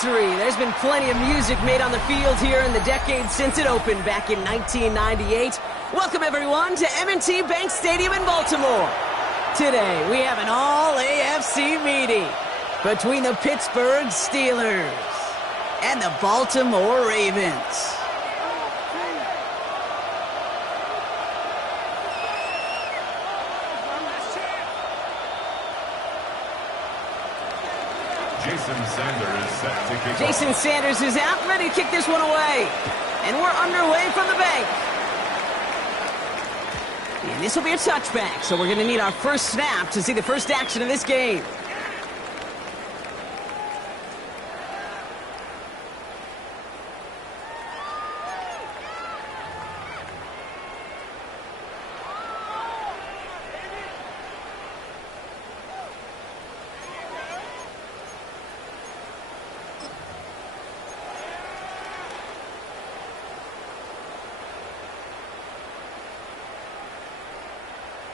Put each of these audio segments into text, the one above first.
victory. There's been plenty of music made on the field here in the decade since it opened back in 1998. Welcome, everyone, to M&T Bank Stadium in Baltimore. Today, we have an all-AFC meeting between the Pittsburgh Steelers and the Baltimore Ravens. Jason Sanders is out, ready to kick this one away. And we're underway from the bank. And this will be a touchback, so we're going to need our first snap to see the first action of this game.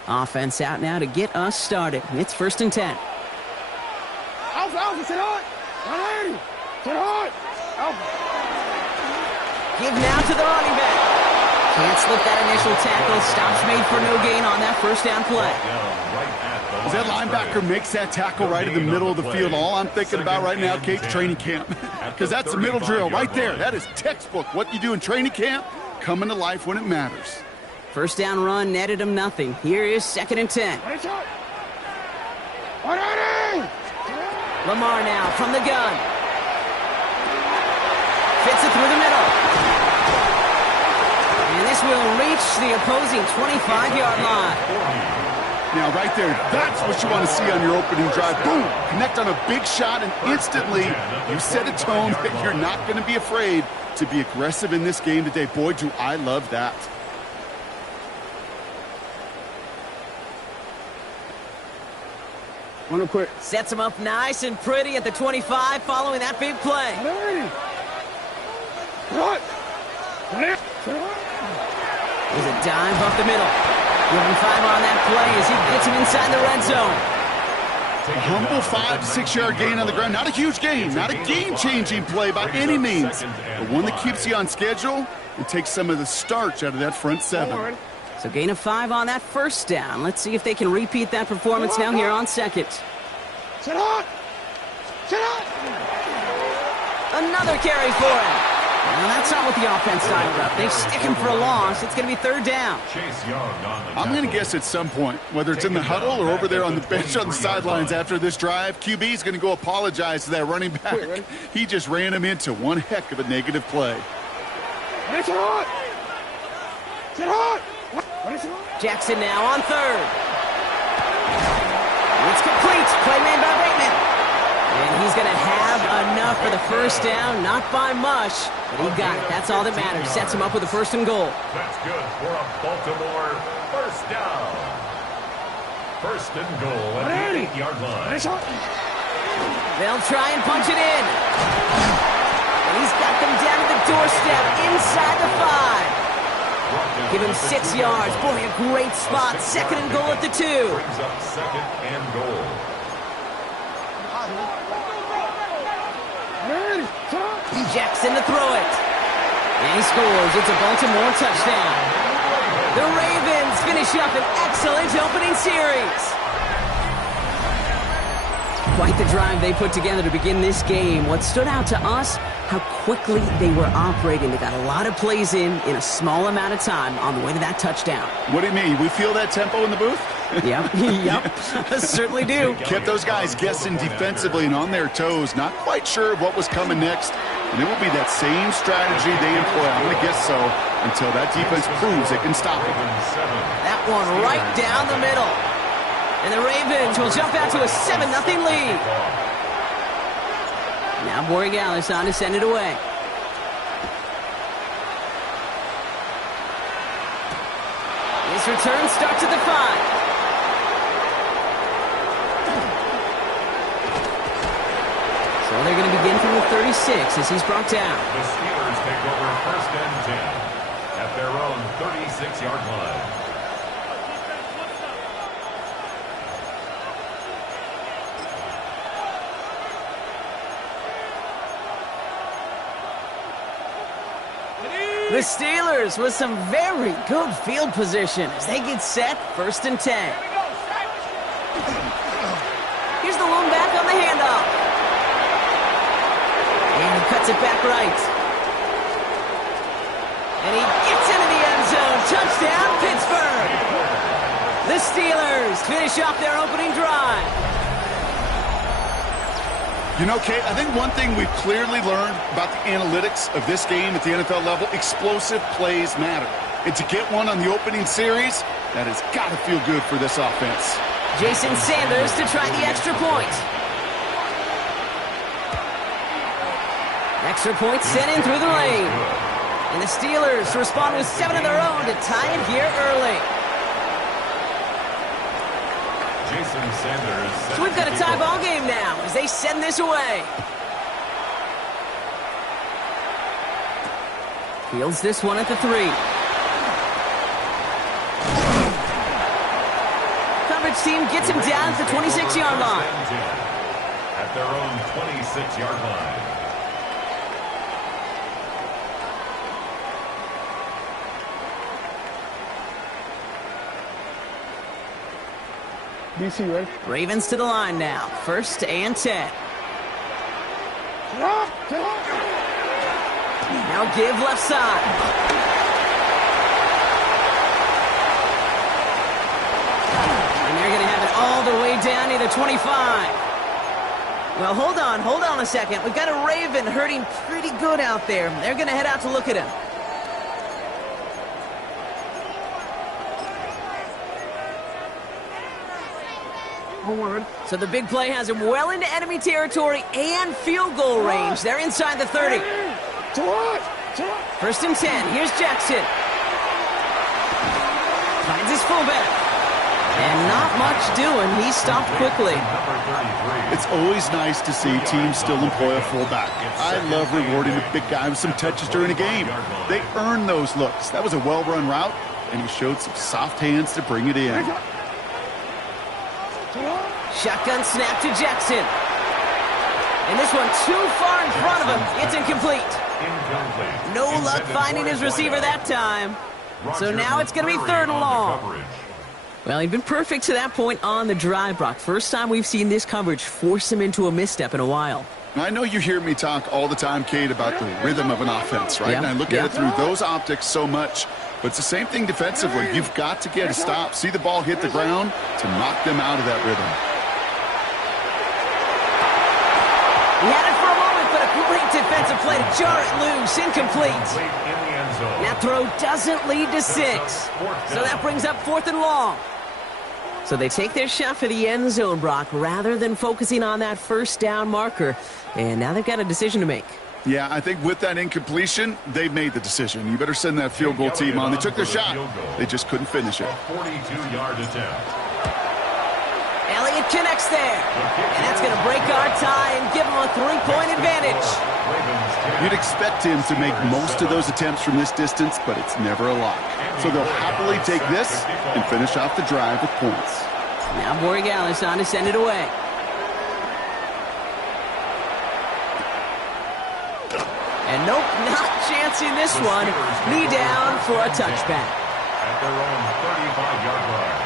Offense out now to get us started. It's 1st and 10. Alpha, sit hard. 180. Sit hard. Alpha. Give now to the running back. Can't slip that initial tackle. Stops made for no gain on that first down play. As that linebacker makes that tackle right in the middle of the field, all I'm thinking about right now, Kate's training camp. Because that's the middle drill right there. That is textbook. What you do in training camp, coming to life when it matters. First down run netted him nothing. Here is 2nd and 10. Lamar now from the gun. Fits it through the middle. And this will reach the opposing 25-yard line. Now, right there, that's what you want to see on your opening drive. Boom! Connect on a big shot, and instantly you set a tone that you're not going to be afraid to be aggressive in this game today. Boy, do I love that. One quick. Sets him up nice and pretty at the 25 following that big play. There's a dive up the middle. Giving 5 on that play as he gets him inside the red zone. A humble 5 to 6 yard gain on the ground. Not a huge gain, not a game-changing play by any means, but one that keeps you on schedule and takes some of the starch out of that front 7. So gain of 5 on that first down. Let's see if they can repeat that performance now here on 2nd. Sit hard. Sit hard. Another carry for him. Well, that's not what the offense dialed up. They stick him for a loss. It's going to be 3rd down. I'm going to guess at some point, whether it's in the huddle or over there on the bench on the sidelines after this drive, QB is going to go apologize to that running back. He just ran him into one heck of a negative play. Sit hard. Sit hard. Jackson now on 3rd. It's complete. Play made by Bateman. And he's going to have enough for the first down. Not by much, but he got it. That's all that matters. Sets him up with a 1st and goal. That's good for a Baltimore first down. 1st and goal at the 8-yard line. They'll try and punch it in. And he's got them down at the doorstep inside the 5. Give him 6 yards. Boy, a great spot. 2nd and goal at the 2. Brings up 2nd and goal. Jackson to throw it. And he scores. It's a Baltimore touchdown. The Ravens finish up an excellent opening series. Quite the drive they put together to begin this game. What stood out to us, how quickly they were operating. They got a lot of plays in a small amount of time on the way to that touchdown. What do you mean? We feel that tempo in the booth? Yep, certainly do. Kept those guys guessing defensively and on their toes, not quite sure of what was coming next. And it will be that same strategy they employ, I'm going to guess so, until that defense proves it can stop it. That one right down the middle. And the Ravens will jump out to a 7-0 lead. Now Borregales on to send it away. His return starts at the 5. So they're going to begin from the 36 as he's brought down. The Steelers take over 1st and 10 at their own 36-yard line. The Steelers with some very good field position as they get set, 1st and 10. Here's the lone back on the handoff. And he cuts it back right. And he gets into the end zone. Touchdown, Pittsburgh. The Steelers finish off their opening drive. You know, Kate, I think one thing we've clearly learned about the analytics of this game at the NFL level, explosive plays matter. And to get one on the opening series, that has got to feel good for this offense. Jason Sanders to try the extra point. Extra point sent in through the lane. And the Steelers respond with 7 of their own to tie it here early. Jason Sanders. So we've got a tie ball game now as they send this away. Fields this one at the 3. Coverage team gets him down at the 26-yard line. At their own 26-yard line. DC, ready? Ravens to the line now. 1st and 10. Now give left side. And they're going to have it all the way down near the 25. Well, hold on a second. We've got a Raven hurting pretty good out there. They're going to head out to look at him. So the big play has him well into enemy territory and field goal range. They're inside the 30. 1st and 10. Here's Jackson. Finds his fullback. And not much doing. He stopped quickly. It's always nice to see teams still employ a fullback. I love rewarding a big guy with some touches during a game. They earn those looks. That was a well-run route, and he showed some soft hands to bring it in. Shotgun snap to Jackson. And this one too far in front of him. It's incomplete. No luck finding his receiver that time. So now it's going to be 3rd and long. Well, he'd been perfect to that point on the drive, Brock. First time we've seen this coverage force him into a misstep in a while. I know you hear me talk all the time, Kate, about the rhythm of an offense, right? Yeah. And I look at it through those optics so much. But it's the same thing defensively. You've got to get a stop, see the ball hit the ground to knock them out of that rhythm. He had it for a moment, but a great defensive play to jar it loose. Incomplete. That throw doesn't lead to 6. So that brings up 4th and long. So they take their shot for the end zone, Brock, rather than focusing on that 1st down marker. And now they've got a decision to make. Yeah, I think with that incompletion, they've made the decision. You better send that field goal team on. They took their shot. They just couldn't finish it. 42-yard attempt. Elliott connects there. And that's going to break our tie and give him a 3-point advantage. You'd expect him to make most of those attempts from this distance, but it's never a lock. So they'll happily take this and finish off the drive with points. Now Borregales on to send it away. And nope, not chancing this one. Knee down for a touchback. At their own 35-yard line.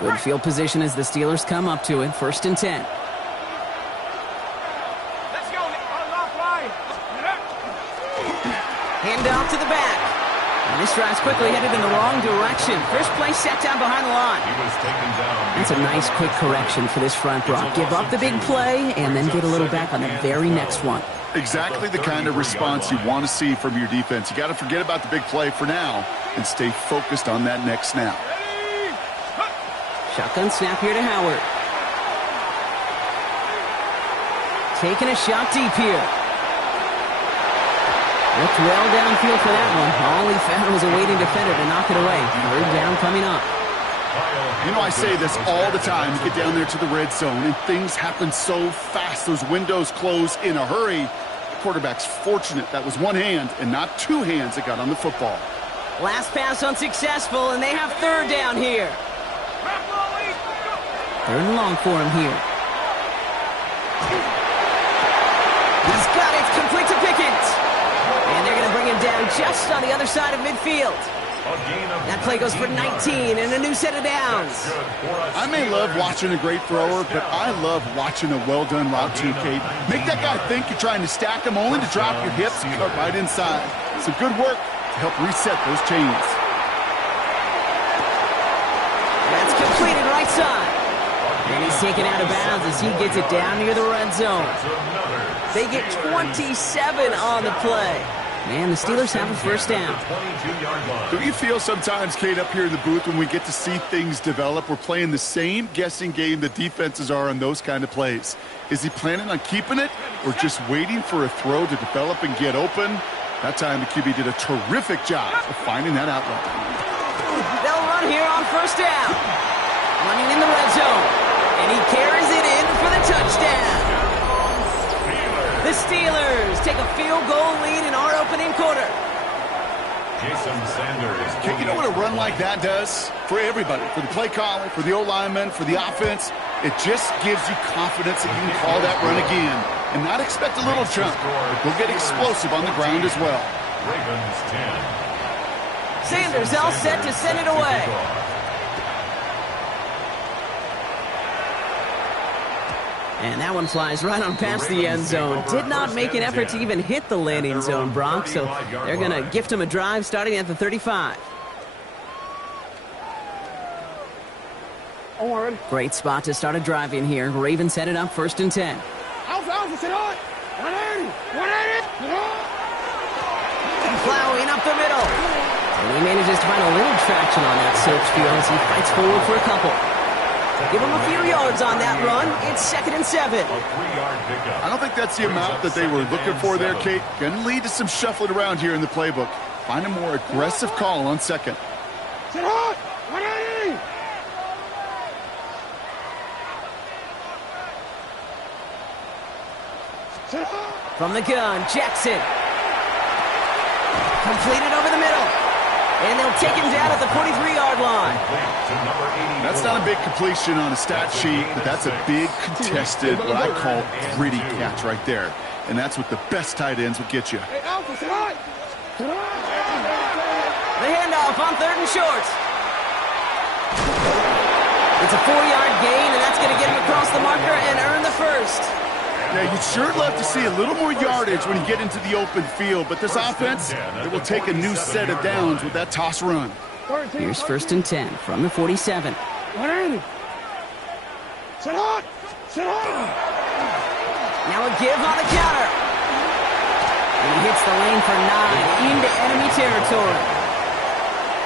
Good field position as the Steelers come up to it. 1st and 10. Handoff to the back. And this drive's quickly headed in the wrong direction. First play set down behind the line. That's a nice quick correction for this front, Brock. Give up the big play and then get a little back on the very next one. Exactly the kind of response you want to see from your defense. You got to forget about the big play for now and stay focused on that next snap. Shotgun snap here to Howard. Taking a shot deep here. Looked well downfield for that one. All he found was a waiting defender to knock it away. 3rd down coming up. You know, I say this all the time. You get down there to the red zone, and things happen so fast. Those windows close in a hurry. quarterback's fortunate that was one hand and not two hands that got on the football. Last pass unsuccessful, and they have third down here. Third and long for him here. He's got it, complete to Pickens. And they're going to bring him down just on the other side of midfield. That play goes for 19 and a new set of downs. I may love watching a great thrower, but I love watching a well-done route too, Kate. Make that guy think you're trying to stack him only to drop your hips and cut right inside. Some good work to help reset those chains. That's completed right side. And he's taken out of bounds as he gets it down near the red zone. They get 27 on the play. Man, the Steelers have a first down. Don't you feel sometimes, Kate, up here in the booth when we get to see things develop, we're playing the same guessing game the defenses are on those kind of plays? Is he planning on keeping it or just waiting for a throw to develop and get open? That time the QB did a terrific job of finding that outlet. They'll run here on first down. Running in the red zone. And he carries it in for the touchdown. The Steelers take a field goal lead in our opening quarter. Jason Sanders. Okay, you know what a run like that does? For everybody, for the play caller, for the O-lineman, for the offense, it just gives you confidence that you can call that run again and not expect a little jump, but go get explosive on the ground as well. Ravens 10. Sanders all set to send it away. And that one flies right on past the end zone. Did not make an effort to even hit the landing zone, Brock, so they're going to gift him a drive starting at the 35. Great spot to start a drive in here. Ravens headed up 1st and 10. Alpha, sit on. 180, 180. Plowing up the middle. And he manages to find a little traction on that search field as he fights forward for a couple. Give him a few yards on that run. It's 2nd and 7. I don't think that's the amount that they were looking for there, Kate. Going to lead to some shuffling around here in the playbook. Find a more aggressive call on second. Sit hot. 180. Sit hot. From the gun, Jackson. Completed over the middle. And they'll take him down at the 43-yard line. That's not a big completion on a stat sheet, but that's a big contested, what I call gritty catch right there. And that's what the best tight ends will get you. Hey, Alpha, sit hot. Sit hot. The handoff on 3rd and short. It's a 4-yard gain, and that's going to get him across the marker and earn the first. Yeah, you'd sure love to see a little more yardage when you get into the open field, but this offense, it will take a new set of downs with that toss run. Here's 1st and 10 from the 47. 180. Sit hot. Sit hot. Now a give on the counter. And he hits the lane for 9 into enemy territory.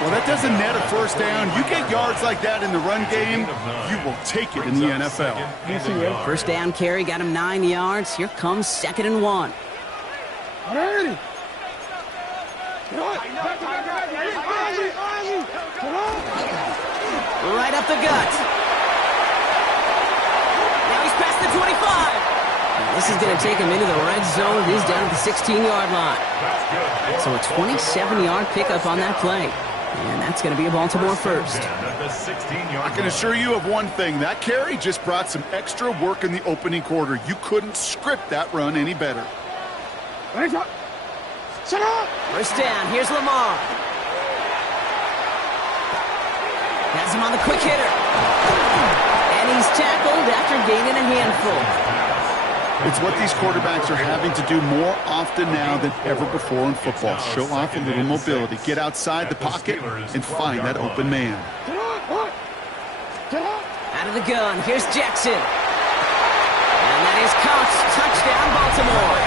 Well, that doesn't net a first down. You get yards like that in the run game, you will take it in the NFL. First down carry got him 9 yards. Here comes 2nd and 1. 180. Sit hot. Right up the gut. Now he's past the 25. Now this is going to take him into the red zone. He's down at the 16-yard line. So a 27-yard pickup on that play. And that's going to be a Baltimore first. I can assure you of one thing. That carry just brought some extra work in the opening quarter. You couldn't script that run any better. Sit up. First down. Here's Lamar. Has him on the quick hitter. And he's tackled after gaining a handful. It's what these quarterbacks are having to do more often now than ever before in football. Show off a little mobility. Get outside the pocket and find that open man. Out of the gun, here's Jackson. And that is caught. Touchdown, Baltimore.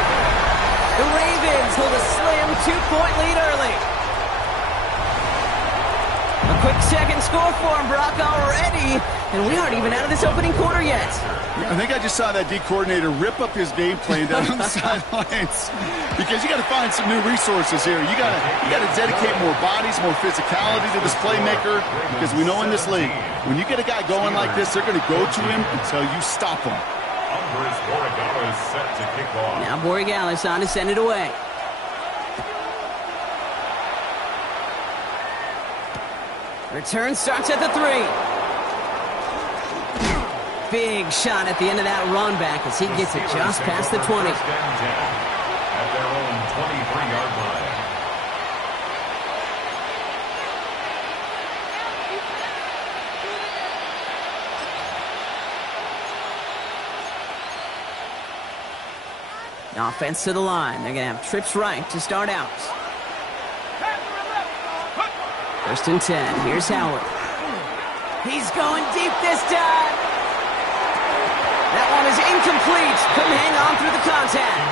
The Ravens hold a slim 2-point lead early. A quick second score for him, Brock, already. And we aren't even out of this opening quarter yet. I think I just saw that D coordinator rip up his game plan down on the sidelines because you got to find some new resources here. You got to dedicate more bodies, more physicality to this playmaker because we know in this league, when you get a guy going like this, they're going to go to him until you stop him. Set to kick off. Now Borregales on to send it away. Return starts at the 3. Big shot at the end of that run back as he gets it just past the 20. At their own 23-yard line. Offense to the line. They're going to have trips right to start out. 1st and 10. Here's Howard. He's going deep this time. That one is incomplete. Couldn't hang on through the contact.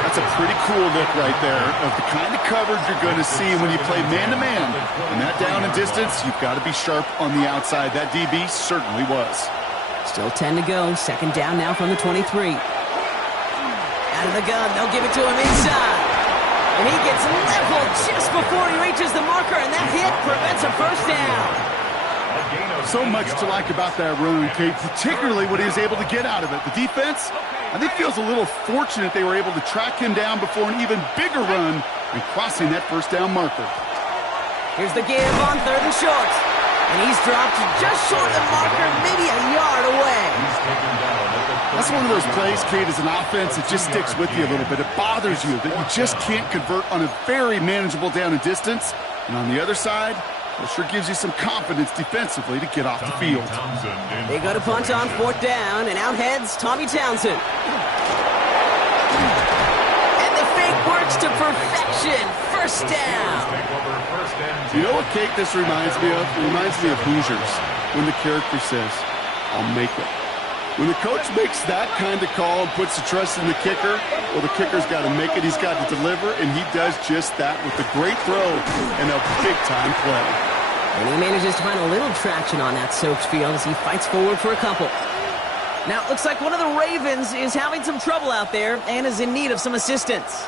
That's a pretty cool look right there of the kind of coverage you're going to see when you play man-to-man. And that down and distance, you've got to be sharp on the outside. That DB certainly was. Still 10 to go. 2nd down now from the 23. Out of the gun, they'll give it to him inside. And he gets leveled just before he reaches the marker, and that hit prevents a 1st down. So much to like about that run, Kate, particularly what he was able to get out of it. The defense, I think, feels a little fortunate they were able to track him down before an even bigger run and crossing that 1st down marker. Here's the give on 3rd and short. And he's dropped just short of the marker, maybe a yard away. That's one of those plays, Kate, as an offense, it just sticks with you a little bit. It bothers you that you just can't convert on a very manageable down and distance. And on the other side, it sure gives you some confidence defensively to get off the field. They go to punt on 4th down, and out heads Tommy Townsend. And the fake works to perfection. 1st down. You know what, Kate, this reminds me of? It reminds me of Hoosiers, when the character says, "I'll make it." When the coach makes that kind of call and puts the trust in the kicker, well, the kicker's got to make it. He's got to deliver, and he does just that with a great throw and a big-time play. And he manages to find a little traction on that Soaps field as he fights forward for a couple. Now, it looks like one of the Ravens is having some trouble out there and is in need of some assistance.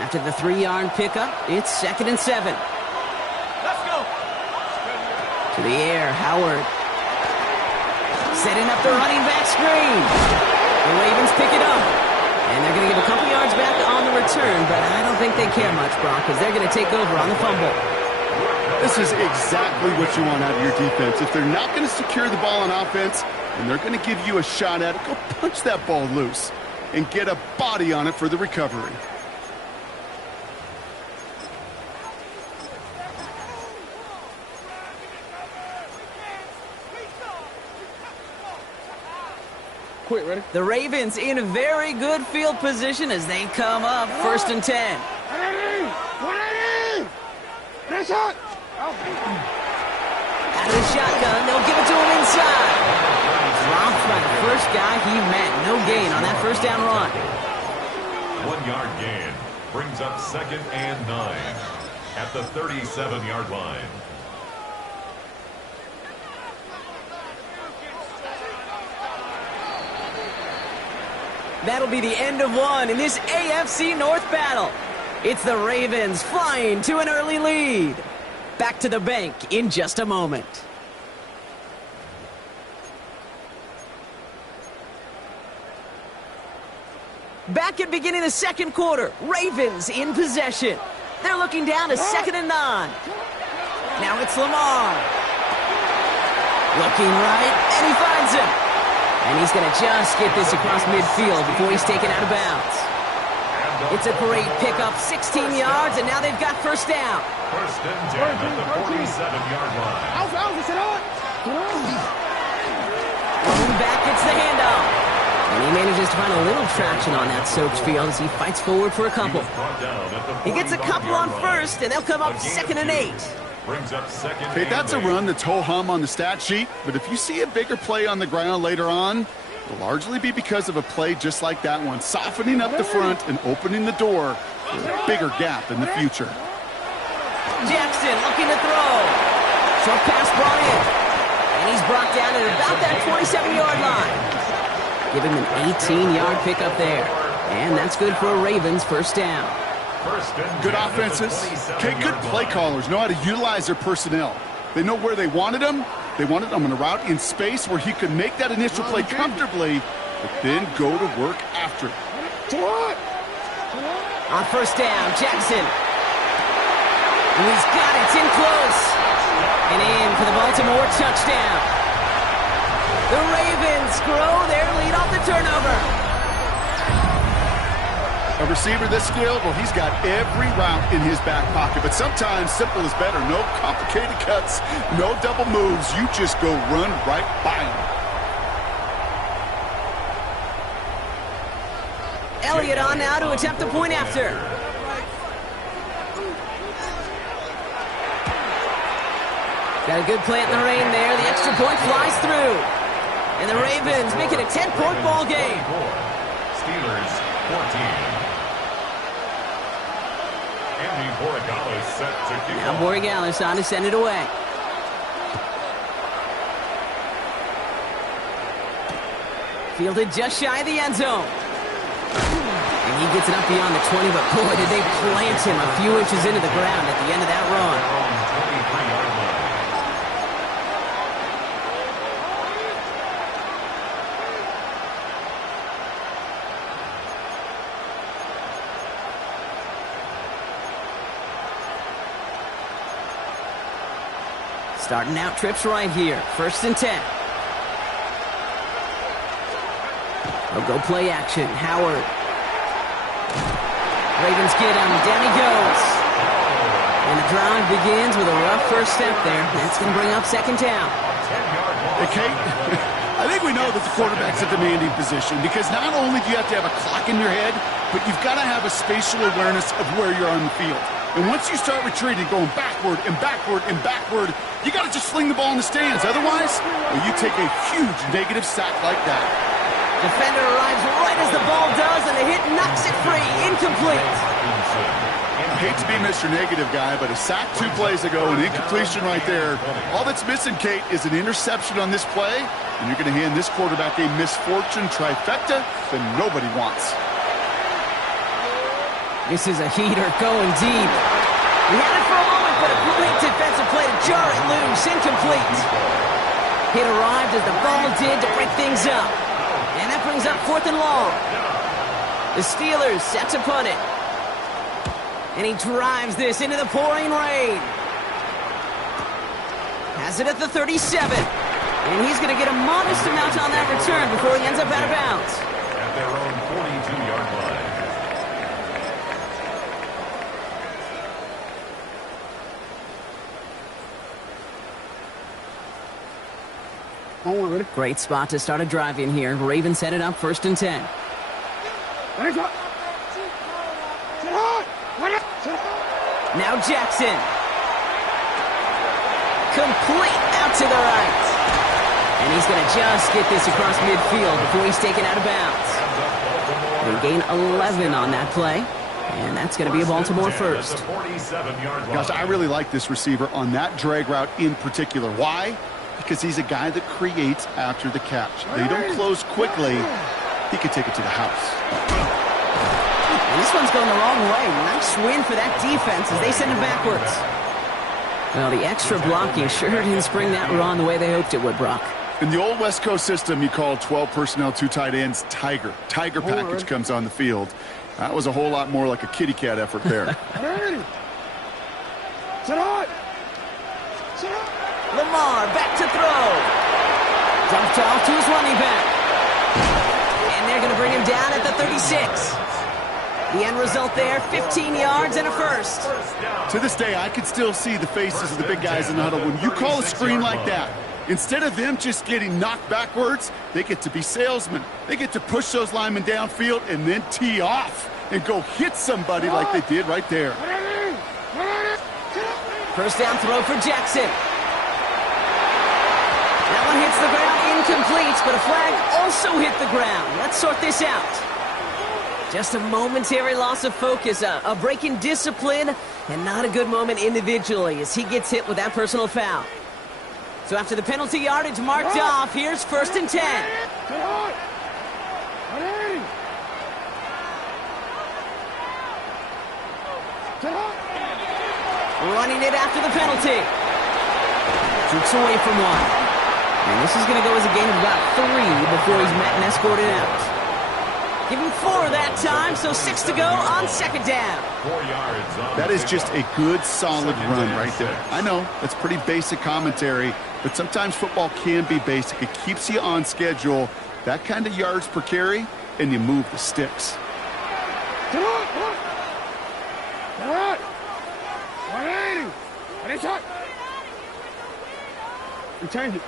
After the 3-yard pickup, it's 2nd and 7. Let's go. To the air, Howard. Setting up the running back screen. The Ravens pick it up. And they're going to give a couple yards back on the return, but I don't think they care much, Brock, because they're going to take over on the fumble. This is exactly what you want out of your defense. If they're not going to secure the ball on offense, and they're going to give you a shot at it, go punch that ball loose and get a body on it for the recovery. Quick, ready? The Ravens in a very good field position as they come up 1st and 10. 180! 180! Nice shot! Out of the shotgun, they'll give it to him inside. Dropped by the first guy he met. No gain on that 1st down run. 1-yard gain brings up 2nd and 9 at the 37-yard line. That'll be the end of one in this AFC North battle. It's the Ravens flying to an early lead. Back to the bank in just a moment. Back at beginning of the 2nd quarter, Ravens in possession. They're looking down to 2nd and 9. Now it's Lamar. Looking right, and he finds him. And he's going to just get this across midfield before he's taken out of bounds. It's a great pickup, 16 yards, and now they've got 1st down. 1st and 10 at the 47-yard line. Going back, it's the handoff. And he manages to find a little traction on that Soaps field as he fights forward for a couple. He gets a couple on 1st, and they'll come up 2nd and 8. Brings up 2nd. Okay, that's a run that's ho-hum on the stat sheet, but if you see a bigger play on the ground later on, it'll largely be because of a play just like that one, softening up the front and opening the door for a bigger gap in the future. Jackson looking to throw. Short pass brought in. And he's brought down at about that 27-yard line. Give him an 18-yard pickup there. And that's good for a Ravens 1st down. Good offenses, okay, good play callers know how to utilize their personnel. They know where they wanted them, They wanted him on a route in space where he could make that initial play comfortably, but then go to work after it. On first down, Jackson. And he's got it. It's in close. And in for the Baltimore touchdown. The Ravens grow their lead off the turnover. A receiver this skilled, well, he's got every route in his back pocket, but sometimes simple is better. No complicated cuts, no double moves. You just go run right by him. Elliott on now to attempt a point after. Got a good plant in the rain there. The extra point flies through. And the Ravens make it a 10-point ball game. Steelers 14. Andy Borregales set to kick Now off. Borregales on to send it away. Fielded just shy of the end zone. And he gets it up beyond the 20, but boy, did they plant him a few inches into the ground at the end of that run. 23-yard line. Starting out trips right here. 1st and 10. They'll go play action. Howard. Ravens get him. Down he goes. And the drive begins with a rough first step there. That's going to bring up 2nd down. 10-yard Hey, Kate, I think we know that the quarterback's a demanding position because not only do you have to have a clock in your head, but you've got to have a spatial awareness of where you're on the field. And once you start retreating, going backward and backward and backward, you got to just sling the ball in the stands. Otherwise, well, you take a huge negative sack like that. Defender arrives right as the ball does, and the hit knocks it free. Incomplete. I hate to be Mr. Negative guy, but a sack 2 plays ago, an incompletion right there. All that's missing, Kate, is an interception on this play, and you're going to hand this quarterback a misfortune trifecta that nobody wants. This is a heater going deep. He had it for a moment, but a great defensive play to jar it loose. Incomplete. Hit arrived as the ball did to break things up. And that brings up 4th and long. The Steelers set to punt it. And he drives this into the pouring rain. Has it at the 37. And he's going to get a modest amount on that return before he ends up out of bounds. At their own 42-yard line. Great spot to start a drive in here. Ravens set it up 1st and 10. Now Jackson. Complete out to the right. And he's going to just get this across midfield before he's taken out of bounds. They gain 11 on that play. And that's going to be a Baltimore first. Gosh, I really like this receiver on that drag route in particular. Why? Because he's a guy that creates after the catch. They don't close quickly. He could take it to the house. This one's going the wrong way. Nice win for that defense as they send him backwards. Well, the extra blocking sure didn't spring that run the way they hoped it would, Brock. In the old West Coast system, you called 12 personnel, 2 tight ends, Tiger. Tiger package comes on the field. That was a whole lot more like a kitty cat effort there. Lamar back to throw. Dumped off to his running back. And they're going to bring him down at the 36. The end result there, 15 yards and a first. To this day, I can still see the faces of the big guys in the huddle. When you call a screen like that, instead of them just getting knocked backwards, they get to be salesmen. They get to push those linemen downfield and then tee off and go hit somebody like they did right there. First down throw for Jackson. That one hits the ground, incomplete, but a flag also hit the ground. Let's sort this out. Just a momentary loss of focus, a break in discipline, and not a good moment individually as he gets hit with that personal foul. So after the penalty yardage marked off, here's 1st and 10. Running it after the penalty. Jukes away from one. And this is going to go as a gain of about 3 before he's met and escorted out. Give him 4 that time, so 6 to go on second down. 4 yards on That is just a good, solid run right there. I know, that's pretty basic commentary, but sometimes football can be basic. It keeps you on schedule, that kind of yards per carry, and you move the sticks. Come on, come on. All right. 180. What is that? We change it.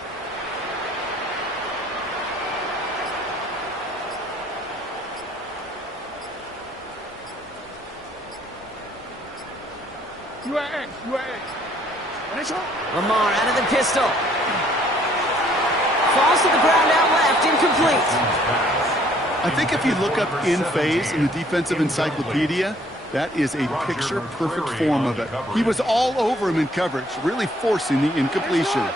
UAX. What is that? Lamar out of the pistol. Falls to the ground out left, incomplete. I think if you look up in phase in the defensive encyclopedia, that is a picture-perfect form of it. He was all over him in coverage, really forcing the incompletion.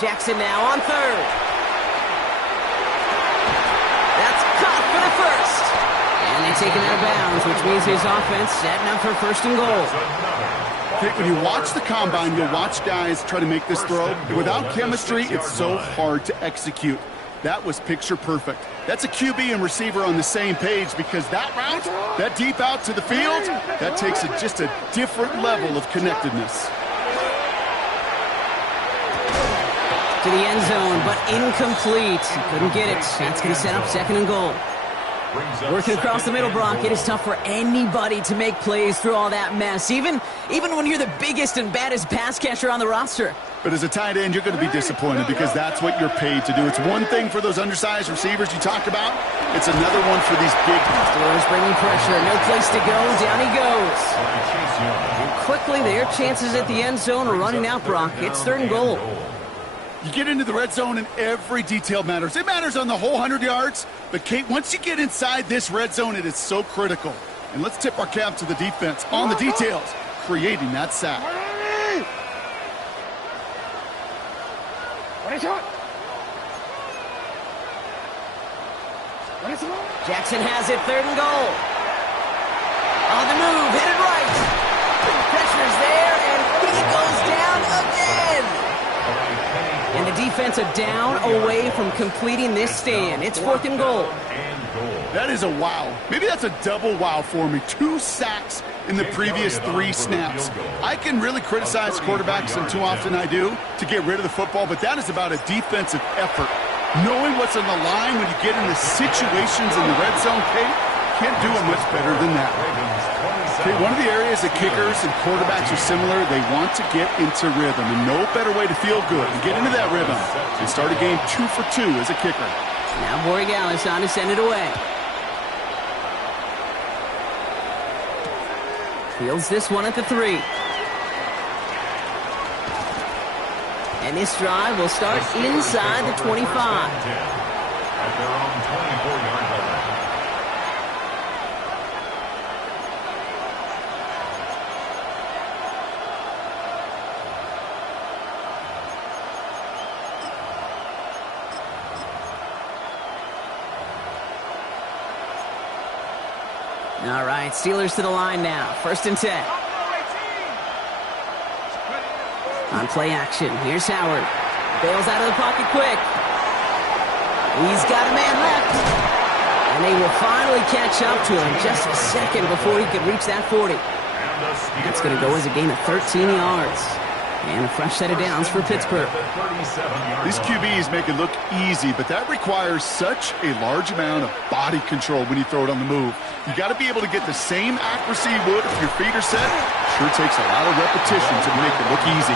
Jackson now on third. That's caught for the first. And they take him out of bounds, which means his offense setting up for first and goal. Okay, when you watch the combine, you'll watch guys try to make this throw. Without chemistry, it's so hard to execute. That was picture perfect. That's a QB and receiver on the same page because that route, that deep out to the field, that takes just a different level of connectedness. To the end zone, but incomplete. Couldn't get it. That's going to set up second and goal. Working across the middle, Brock, it is tough for anybody to make plays through all that mess, even when you're the biggest and baddest pass catcher on the roster. But as a tight end, you're going to be disappointed because that's what you're paid to do. It's one thing for those undersized receivers you talked about. It's another one for these big Steelers bringing pressure. No place to go. Down he goes. And quickly, their chances at the end zone are running out, Brock. It's third and goal. You get into the red zone and every detail matters. It matters on the whole 100 yards. But, Kate, once you get inside this red zone, it is so critical. And let's tip our cap to the defense on the details, creating that sack. Jackson has it, third and goal. On the move, headed right. Pressure's there, and he goes down again. And the defense a down away from completing this stand. It's fourth and goal. That is a wow. Maybe that's a double wow for me. 2 sacks in the previous 3 snaps. I can really criticize quarterbacks, and too often I do, to get rid of the football, but that is about a defensive effort. Knowing what's on the line when you get into situations in the red zone, Kate, can't do it much better than that. Okay, one of the areas that kickers and quarterbacks are similar, they want to get into rhythm, and no better way to feel good and get into that rhythm than start a game 2 for 2 as a kicker. Now Borregales on to send it away. Fields this one at the 3. And this drive will start inside the 25. At their own 24-yard line. All right, Steelers to the line now. First and 10. On play action, here's Howard. Bails out of the pocket quick. He's got a man left. And they will finally catch up to him just a second before he could reach that 40. That's going to go as a gain of 13 yards. And a fresh set of downs for Pittsburgh. These QBs make it look easy, but that requires such a large amount of body control when you throw it on the move. You got to be able to get the same accuracy you would if your feet are set. Sure takes a lot of repetition to make it look easy.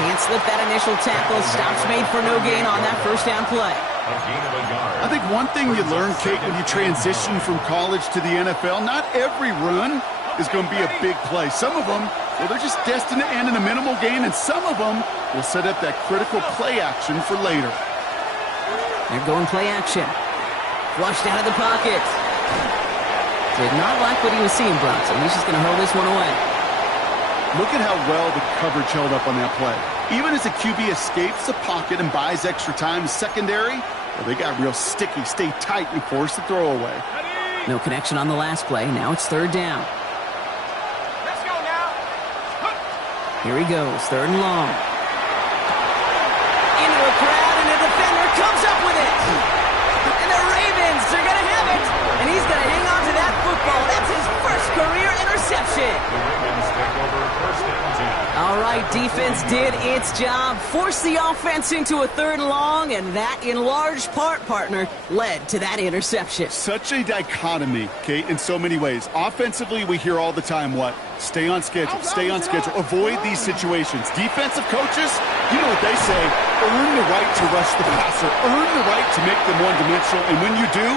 Can't slip that initial tackle. Stops made for no gain on that first down play. I think one thing you learn, Kate, when you transition from college to the NFL, not every run is going to be a big play. Some of them, well, they're just destined to end in a minimal gain, and some of them will set up that critical play action for later. They're going play action. Flushed out of the pocket. Did not like what he was seeing, Bronson. He's just going to hold this one away. Look at how well the coverage held up on that play. Even as the QB escapes the pocket and buys extra time, secondary, well, they got real sticky, stay tight, and force the throw away. No connection on the last play. Now it's third down. Let's go now. Here he goes, third and long. defense did its job, forced the offense into a 3rd and long, and that, in large part, partner, led to that interception. Such a dichotomy, Kate, in so many ways. Offensively, we hear all the time what? Stay on schedule, avoid these situations. Defensive coaches, you know what they say, earn the right to rush the passer, earn the right to make them one-dimensional, and when you do,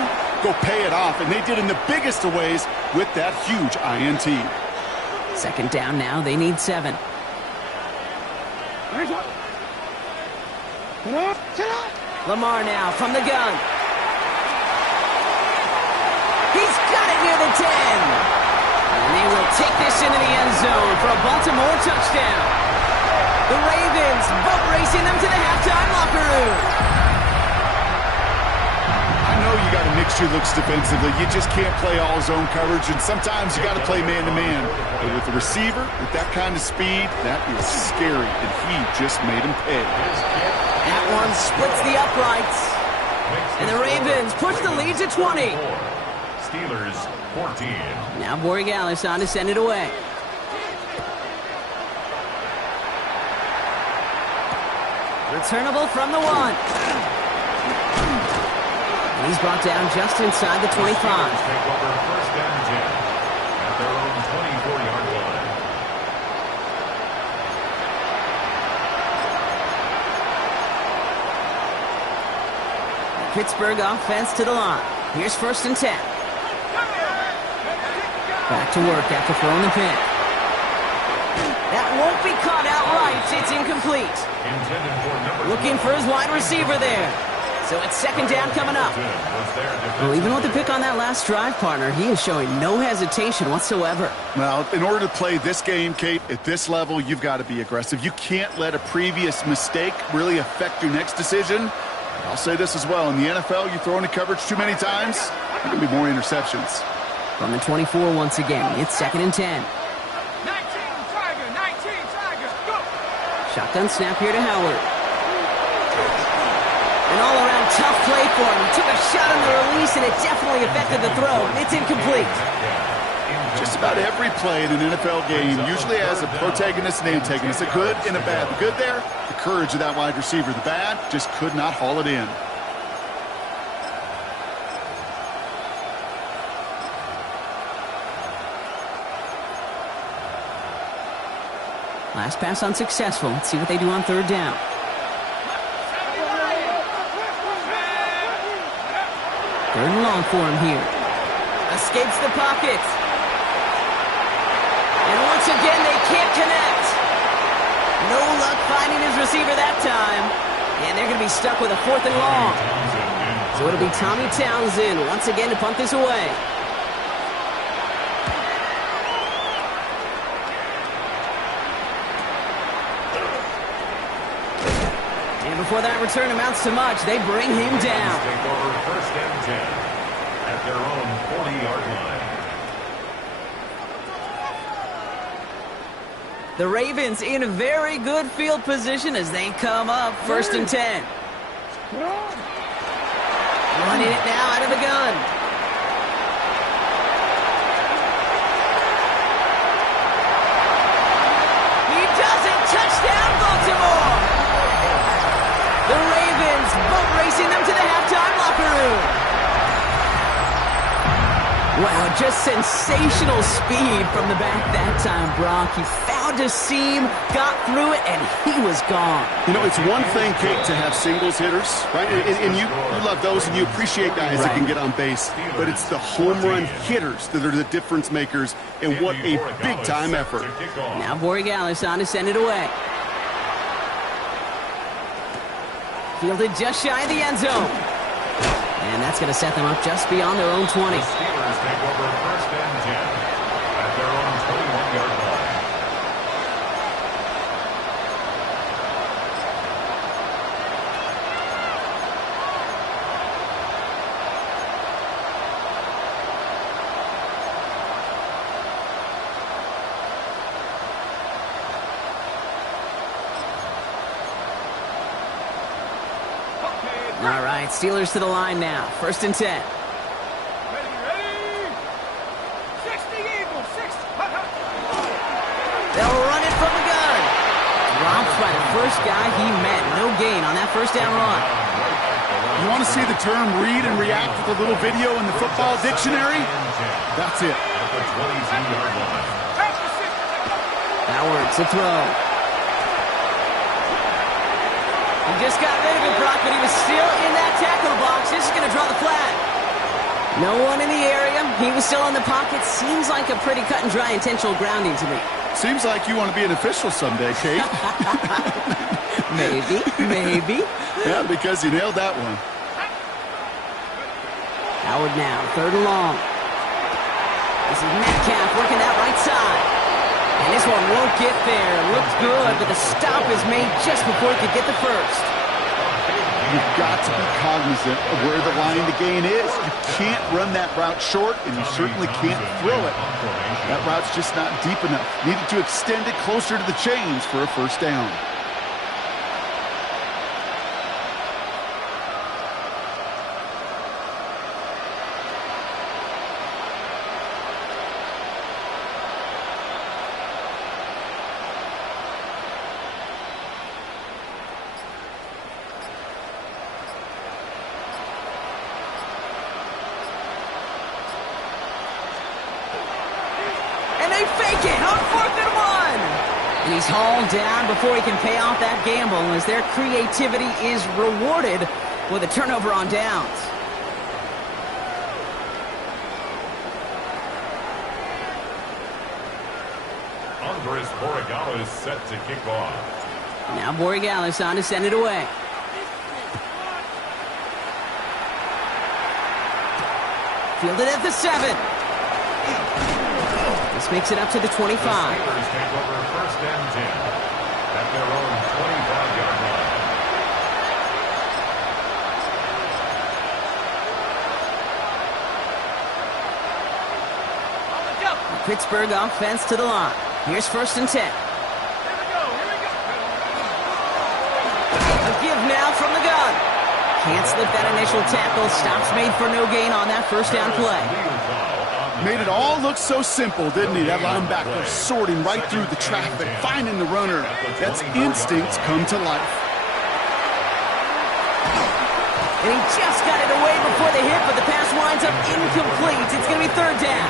go pay it off. And they did in the biggest of ways with that huge INT. 2nd down now, they need 7. Lamar now from the gun. He's got it near the 10. And they will take this into the end zone for a Baltimore touchdown. The Ravens boat racing them to the halftime locker room. I know you got to mix your looks defensively. You just can't play all zone coverage, and sometimes you got to play man-to-man. But with the receiver, with that kind of speed, that is scary, and he just made him pay. That one splits the uprights. And the Ravens push the lead to 20. Steelers 14. Now Borregales on to send it away. Returnable from the 1. And he's brought down just inside the 25. Take over 1st and 10 at their own 24-yard line. Pittsburgh offense to the line. Here's 1st and 10. Back to work after throwing the pick. That won't be caught outright. It's incomplete. Looking for his wide receiver there. So it's 2nd down coming up. Well, even with the pick on that last drive, partner, he is showing no hesitation whatsoever. Well, in order to play this game, Kate, at this level, you've got to be aggressive. You can't let a previous mistake really affect your next decision. I'll say this as well. In the NFL, you throw into coverage too many times, there are going to be more interceptions. From the 24 once again, it's 2nd and 10. 19 Tiger, go! Shotgun snap here to Howard. An all-around tough play for him. He took a shot on the release, and it definitely affected the throw. It's incomplete. Just about every play in an NFL game usually has a protagonist and antagonist, a good and a bad. The good there, the courage of that wide receiver. The bad, just could not haul it in. Last pass unsuccessful. Let's see what they do on 3rd down. 3rd and long for him here. Escapes the pocket. And once again, they can't connect. No luck finding his receiver that time. And they're going to be stuck with a 4th and long. So it'll be Tommy Townsend once again to punt this away. And before that return amounts to much, they bring him down. Take over 1st and 10 at their own 40-yard line. The Ravens in a very good field position as they come up 1st and 10. Running it now out of the gun. He does it! Touchdown, Baltimore! The Ravens boat racing them to the halftime locker room. Wow, just sensational speed from the back that time, Brock. He found a seam, got through it, and he was gone. You know, it's one thing, Kate, to have singles hitters, right? And you love those, and you appreciate guys that can get on base. But it's the home run hitters that are the difference makers, and what a big-time effort. Now Borregales on to send it away. Fielded just shy of the end zone. And that's going to set them up just beyond their own 20. The Steelers take over 1st and 10 at their own 21-yard line. All right, Steelers to the line now. 1st and 10. Ready? 60 Eagles, 60. They'll run it from the gun. Rob first guy he met. No gain on that first down run. You want to see the term read and react with a little video in the football dictionary? That's it. Howard to throw. He just got rid of it, Brock, but he was still in that tackle box. This is going to draw the flag. No one in the area. He was still in the pocket. Seems like a pretty cut and dry intentional grounding to me. Seems like you want to be an official someday, Kate. Maybe. Yeah, because you nailed that one. Howard now, 3rd and long. This is Metcalf working that right side. And this one won't get there. Looked good, but the stop is made just before it could get the first. You've got to be cognizant of where the line to gain is. You can't run that route short, and you certainly can't throw it. That route's just not deep enough. Needed to extend it closer to the chains for a first down. Fake it on 4th and 1. And he's hauled down before he can pay off that gamble as their creativity is rewarded with a turnover on downs. Andres Borregales set to kick off. Now Borregales on to send it away. Fielded at the 7. This makes it up to the 25. The Steelers take over 1st and 10 at their own 25-yard line. The Pittsburgh offense to the line. Here's 1st and 10. A give now from the gun. Can't slip that initial tackle. Stops made for no gain on that first down play. Made it all look so simple, didn't he? That linebacker sorting right through the traffic, finding the runner. That's instincts come to life. And he just got it away before the hit, but the pass winds up incomplete. It's going to be 3rd down.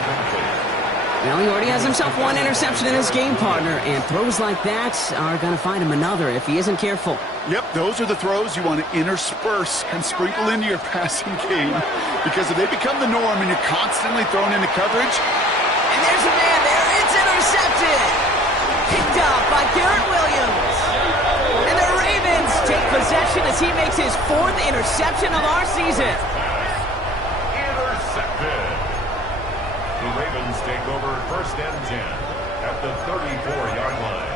Well, he already has himself one interception in his game, partner, and throws like that are going to find him another if he isn't careful. Yep, those are the throws you want to intersperse and sprinkle into your passing game, because if they become the norm and you're constantly thrown into coverage. And there's a man there. It's intercepted. Picked up by Garrett Williams. And the Ravens take possession as he makes his 4th interception of our season. Intercepted. The Ravens take over 1st and 10 at the 34-yard line.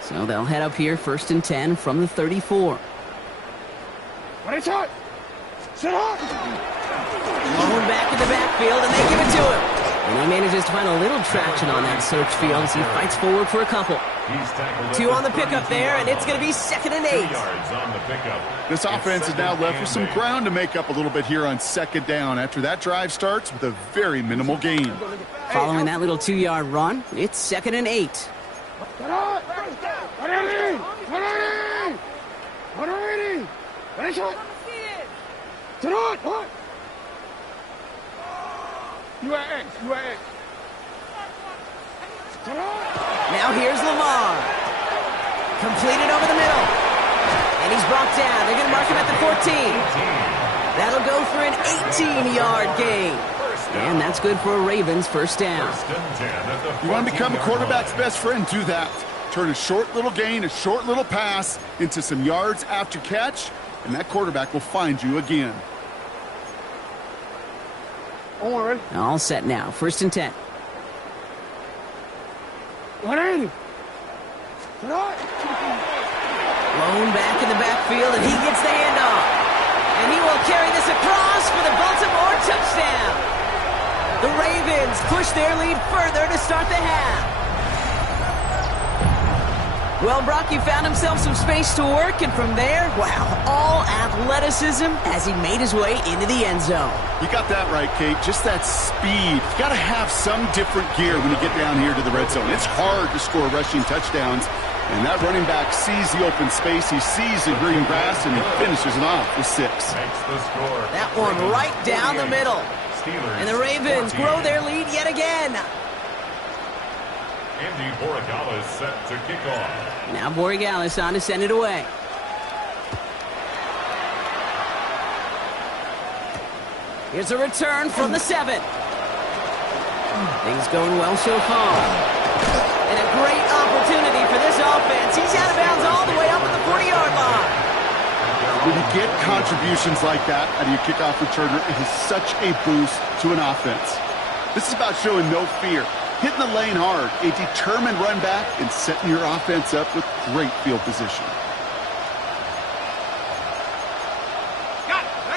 So they'll head up here 1st and 10 from the 34. What is it? Sit up! Blown back in the backfield, and they give it to him. And he manages to find a little traction on that search field as he fights forward for a couple. 2 on the pickup there, and it's going to be 2nd and 8. This offense is now left with some ground to make up a little bit here on 2nd down after that drive starts with a very minimal gain. Following that little 2-yard run, it's 2nd and 8. Now here's Lamar. Completed over the middle. And he's brought down. They're going to mark him at the 14. That'll go for an 18-yard gain. And that's good for a Ravens first down. You want to become a quarterback's best friend, do that. Turn a short little gain, a short little pass into some yards after catch, and that quarterback will find you again. All set now. 1st and 10. 180. Blown back in the backfield, and he gets the handoff. And he will carry this across for the Baltimore touchdown. The Ravens push their lead further to start the half. Well, Brock, he found himself some space to work, and from there, wow, all athleticism as he made his way into the end zone. You got that right, Kate. Just that speed. You got to have some different gear when you get down here to the red zone. It's hard to score rushing touchdowns, and that running back sees the open space. He sees the green grass, and he finishes it off with 6. That one right down the middle. And the Ravens grow their lead yet again. Andy Borregales set to kick off. Now Borregales on to send it away. Here's a return from the 7. Things going well so far. And a great opportunity for this offense. He's out of bounds all the way up at the 40-yard line. When you get contributions like that out of your kickoff returner, it is such a boost to an offense. This is about showing no fear. Hitting the lane hard, a determined run back, and setting your offense up with great field position.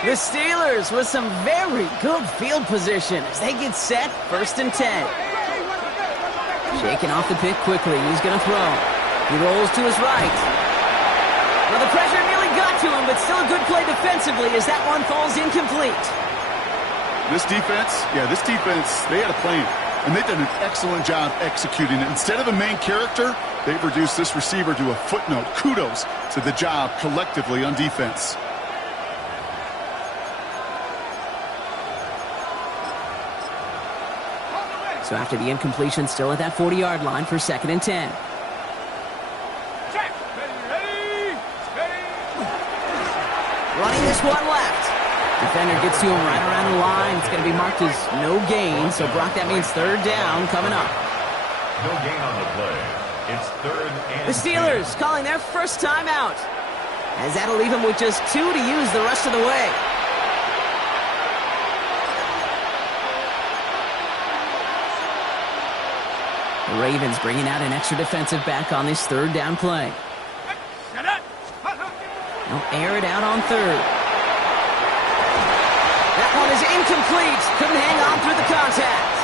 The Steelers with some very good field position as they get set, 1st and 10. Shaking off the pick quickly. He's going to throw. He rolls to his right. Well, the pressure nearly got to him, but still a good play defensively as that one falls incomplete. This defense, they had a plan. And they've done an excellent job executing it. Instead of a main character, they've reduced this receiver to a footnote. Kudos to the job collectively on defense. So after the incompletion, still at that 40-yard line for 2nd and 10. Running this one left. Defender gets to him right around the line. It's going to be marked as no gain. So, Brock, that means 3rd down coming up. No gain on the play. It's 3rd and The Steelers 10. Calling their first time out. As that'll leave them with just 2 to use the rest of the way. The Ravens bringing out an extra defensive back on this 3rd down play. They'll air it out on 3rd. That one is incomplete. Couldn't hang on through the contact.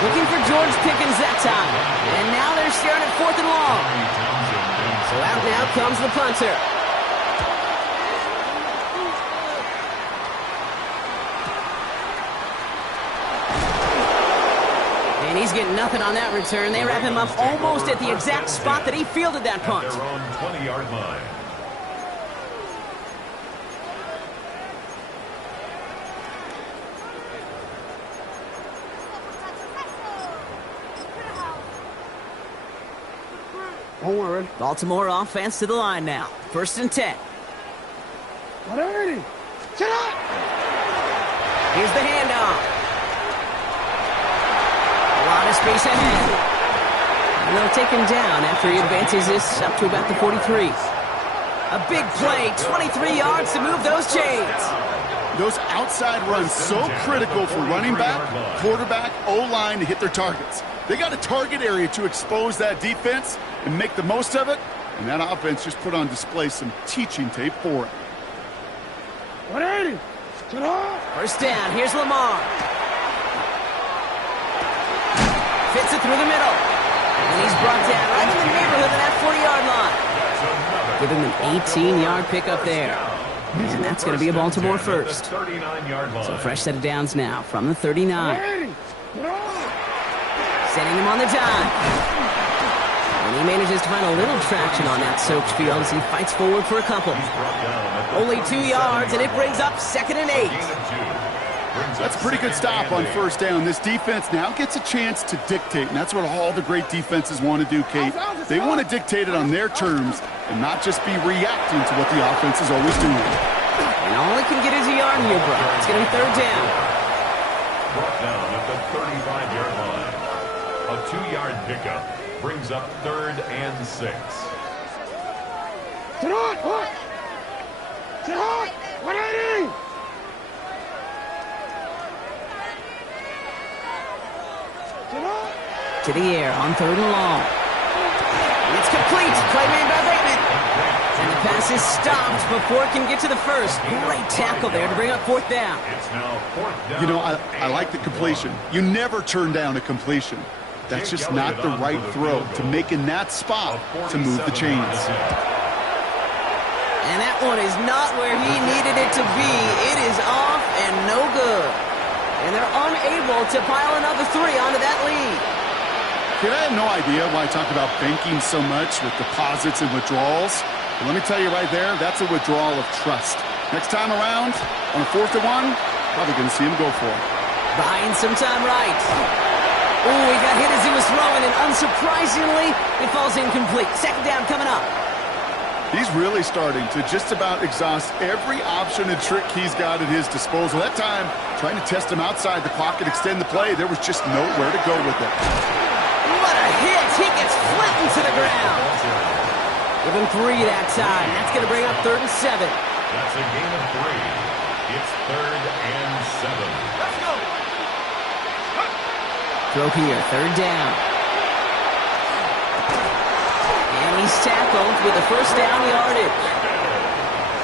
Looking for George Pickens that time. And now they're staring at 4th and long. So out now comes the punter. And he's getting nothing on that return. They wrap him up almost at the exact spot that he fielded that punt. At their own 20-yard line. Don't worry. Baltimore offense to the line now. 1st and 10. Ready. Sit up. Here's the handoff. A lot of space ahead. And they'll take him down after he advances this up to about the 43. A big play, 23 yards to move those chains. Those outside runs so critical for running back, quarterback, O-line to hit their targets. They got a target area to expose that defense and make the most of it, and that offense just put on display some teaching tape for it. 180. Sit up. 1st down, here's Lamar. Fits it through the middle. And he's brought down right in the neighborhood of that 40-yard line. Give him an 18-yard pickup there. And that's going to be a Baltimore first. So fresh set of downs now from the 39. Setting him on the dime. And he manages to find a little traction on that soaked field as he fights forward for a couple. Only 2 yards, and it brings up 2nd and 8. That's a pretty good stop on 1st down. This defense now gets a chance to dictate, and that's what all the great defenses want to do, Kate. They want to dictate it on their terms and not just be reacting to what the offense is always doing. And all it can get is a yard here, bro. It's going to be 3rd down. Brought down at the 35-yard line. A 2-yard pickup brings up 3rd and 6. Sit on. Look. Sit on. 180. To the air on 3rd and long. It's complete. Play made by Bateman. And the pass is stopped before it can get to the 1st. Great tackle there to bring up 4th down. It's now 4th down. You know, I like the completion. You never turn down a completion. That's just not the right throw to make in that spot to move the chains. And that one is not where he needed it to be. It is off and no good. And they're unable to pile another 3 onto that lead. Okay, I have no idea why I talk about banking so much with deposits and withdrawals. But let me tell you right there, that's a withdrawal of trust. Next time around, on a 4th and 1, probably going to see him go for it. Buying some time right. Oh, he got hit as he was throwing, and unsurprisingly, it falls incomplete. 2nd down coming up. He's really starting to just about exhaust every option and trick he's got at his disposal. That time, trying to test him outside the pocket, extend the play, there was just nowhere to go with it. What a hit! He gets flattened to the ground. Give him 3 that time. That's going to bring up 3rd and 7. That's a gain of 3. It's 3rd and 7. Let's go. Throw here, 3rd down. And he's tackled with a 1st down yardage.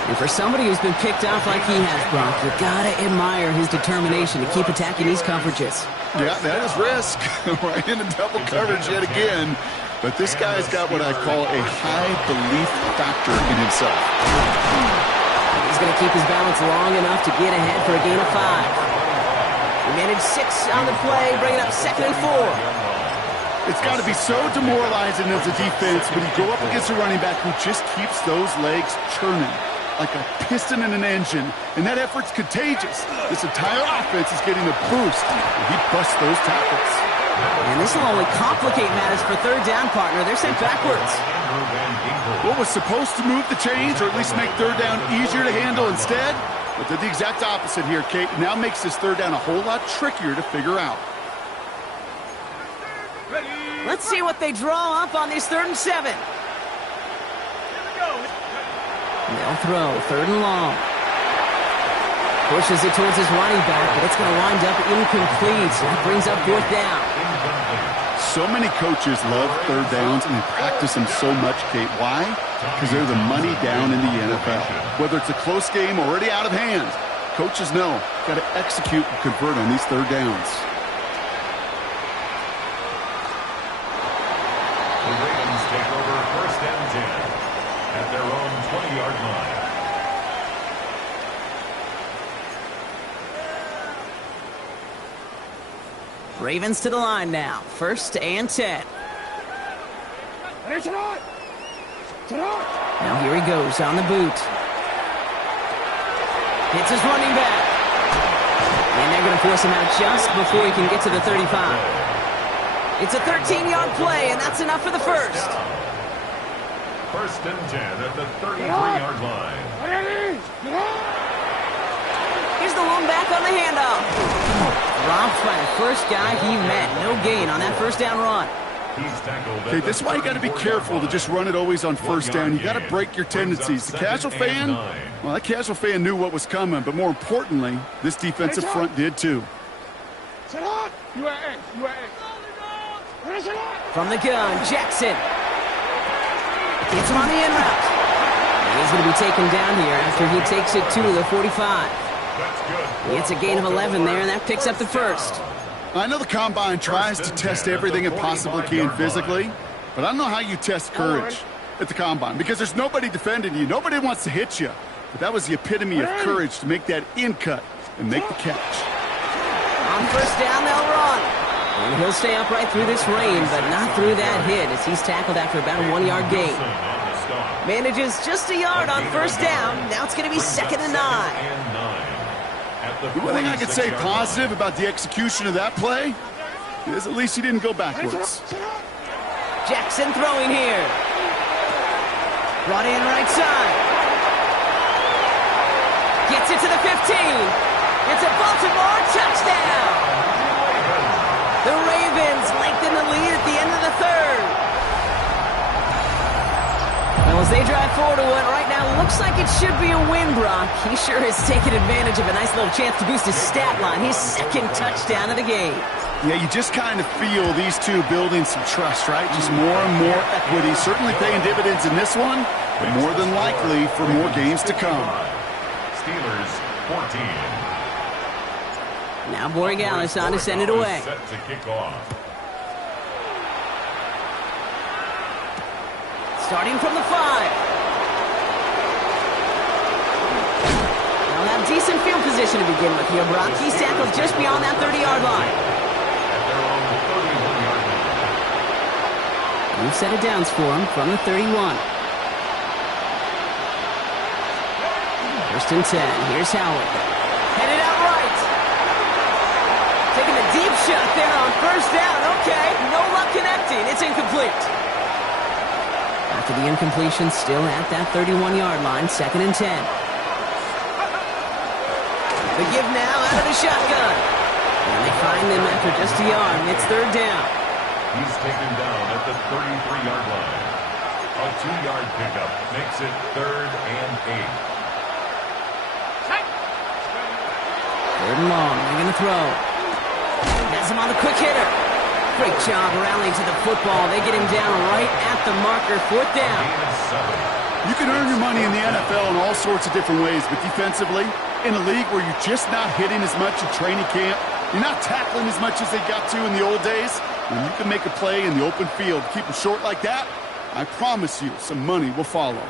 And for somebody who's been picked off like he has, Brock, you gotta admire his determination to keep attacking these coverages. Yeah, that is risk. Right into double coverage yet again. But this guy's got what I call a high belief factor in himself. He's going to keep his balance long enough to get ahead for a gain of 5. He managed 6 on the play, bringing up 2nd and 4. It's got to be so demoralizing as a defense when you go up against a running back who just keeps those legs churning like a piston in an engine, and that effort's contagious. This entire offense is getting a boost, and he busts those tackles. And this will only complicate matters for 3rd down, partner. They're sent backwards. What was supposed to move the chains, or at least make 3rd down easier to handle instead, but did the exact opposite here, Kate. Now makes this 3rd down a whole lot trickier to figure out. Let's see what they draw up on this 3rd and 7. They'll throw 3rd and long. Pushes it towards his running back, but it's going to wind up incomplete. That brings up 4th down. So many coaches love 3rd downs, and they practice them so much, Kate. Why? Because they're the money down in the NFL. Whether it's a close game already out of hand, coaches know got to execute and convert on these 3rd downs. The Ravens take over 1st and 10 at their own 20-yard line. Ravens to the line now. 1st and 10. Now here he goes on the boot. Hits his running back. And they're going to force him out just before he can get to the 35. It's a 13-yard play, and that's enough for the 1st. 1st and 10 at the 33-yard line. Here's the one back on the handoff. Dropped by the first guy he met. No gain on that 1st down run. Okay, this is why you got to be careful to just run it always on 1st down. You got to break your tendencies. The casual fan, well, that casual fan knew what was coming, but more importantly, this defensive front did too. From the gun, Jackson. It's him on the in route. He's going to be taken down here after he takes it to the 45. It's a gain of 11 there, and that picks up the 1st. I know the Combine tries to test everything it possibly can physically, but I don't know how you test courage at the Combine because there's nobody defending you. Nobody wants to hit you. But that was the epitome of courage to make that in cut and make the catch. On 1st down, they'll run. And he'll stay upright through this rain, but not through that hit as he's tackled after about a 1-yard gain. Manages just a yard on 1st down. Now it's going to be 2nd and 9. The one thing I could say positive about the execution of that play is at least he didn't go backwards. Jackson throwing here. Brought in right side. Gets it to the 15. It's a Baltimore touchdown. The Ravens lengthen the lead at the end of the 3rd. Well, as they drive forward to what right now looks like it should be a win, Brock. He sure has taken advantage of a nice little chance to boost his stat line. His 2nd touchdown of the game. Yeah, you just kind of feel these two building some trust, right? Just more and more equity. Certainly paying dividends in this one, but more than likely for more games to come. Steelers 14. Now Borregales on to send it away. Set to kick off. Starting from the 5. They'll have decent field position to begin with here, Brock. He's tackled just beyond that 30-yard line. New set of downs for him from the 31. First and 10. Here's Howard. Headed out right. Taking a deep shot there on first down. Okay, no luck connecting. It's incomplete. After the incompletion, still at that 31-yard line, second and 10. The give now out of the shotgun. And they find them after just a yard, and it's third down. He's taken down at the 33-yard line. A 2-yard pickup makes it third and 8. Third and long. They're going to throw. Has him on the quick hitter. Great job rallying to the football. They get him down right at the marker. Fourth down. You can earn your money in the NFL in all sorts of different ways, but defensively, in a league where you're just not hitting as much in training camp, you're not tackling as much as they got to in the old days, when you can make a play in the open field, keep it short like that, I promise you some money will follow.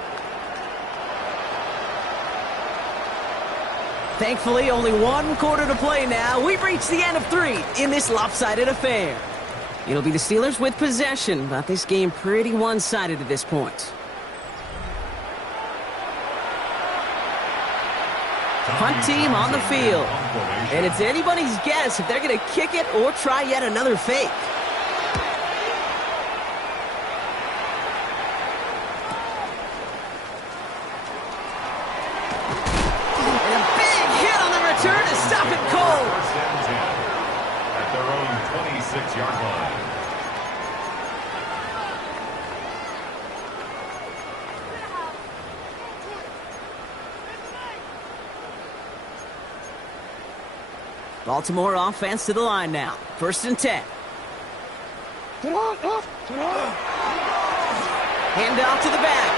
Thankfully, only one quarter to play now. We've reached the end of 3 in this lopsided affair. It'll be the Steelers with possession, but this game pretty one-sided at this point. Punt team on the field. And it's anybody's guess if they're going to kick it or try yet another fake. Turn to stop it cold. First and 10 at their own 26-yard line. Baltimore offense to the line now. First and 10. Hand off to the back.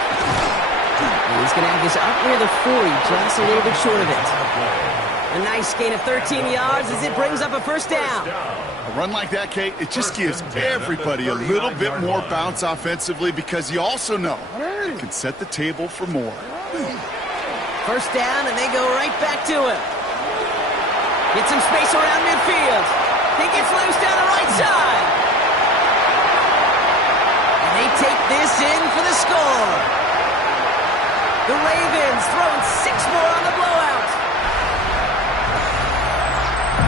And he's going to have this up near the 40, just a little bit short of it. A nice gain of 13 yards as it brings up a first down. A run like that, Kate, it just gives everybody a little bit more bounce offensively because you also know you can set the table for more. First down, and they go right back to him. Get some space around midfield. He gets loose down the right side. And they take this in for the score. The Ravens throwing 6 more on the blowout.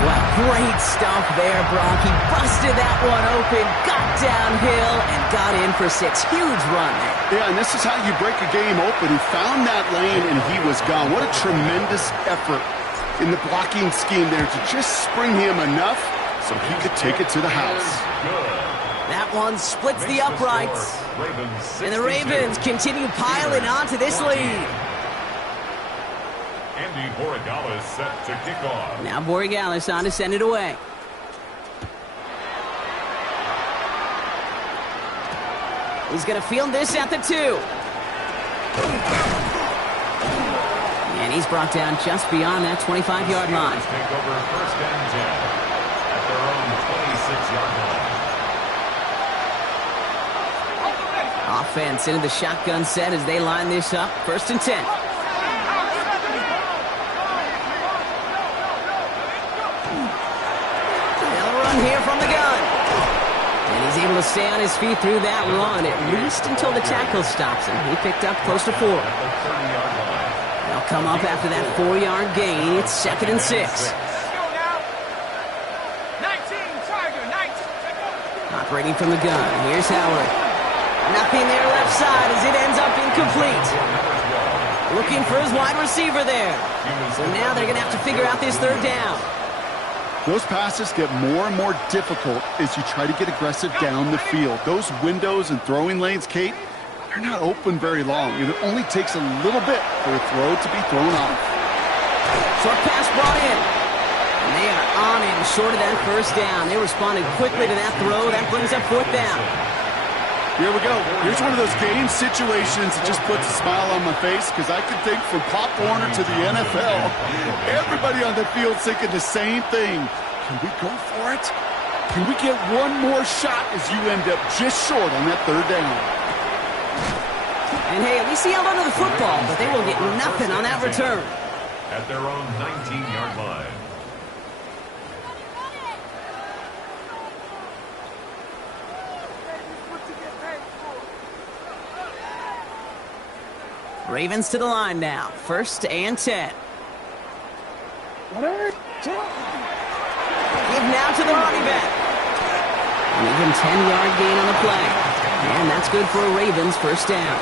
Well, great stuff there, Brock. He busted that one open, got downhill, and got in for 6. Huge run there. Yeah, and this is how you break a game open. He found that lane, and he was gone. What a tremendous effort in the blocking scheme there to just spring him enough so he could take it to the house. That one splits the uprights. And the Ravens continue piling onto this lead. Andy Borregales set to kick off. Now Borregales on to send it away. He's going to field this at the 2. And he's brought down just beyond that 25-yard line. Take over first and 10 at their own 26-yard line. Offense into the shotgun set as they line this up. First and 10. Here from the gun. And he's able to stay on his feet through that run, at least until the tackle stops him. He picked up close to 4. They'll come up after that 4-yard gain. It's second and 6. Operating from the gun. Here's Howard. Nothing there left side as it ends up incomplete. Looking for his wide receiver there. So now they're going to have to figure out this third down. Those passes get more and more difficult as you try to get aggressive down the field. Those windows and throwing lanes, Kate, they're not open very long. It only takes a little bit for a throw to be thrown off. Short pass brought in. And they are on him short of that first down. They responded quickly to that throw. That brings up fourth down. Here we go. Here's one of those game situations that just puts a smile on my face because I can think from Pop Warner to the NFL. Everybody on the field thinking the same thing. Can we go for it? Can we get one more shot as you end up just short on that third down? And hey, at least he held onto the football, but they will get nothing on that return. At their own 19-yard line. Ravens to the line now. 1st and 10. Give now to the running back. An even 10-yard gain on the play. And that's good for a Ravens 1st down.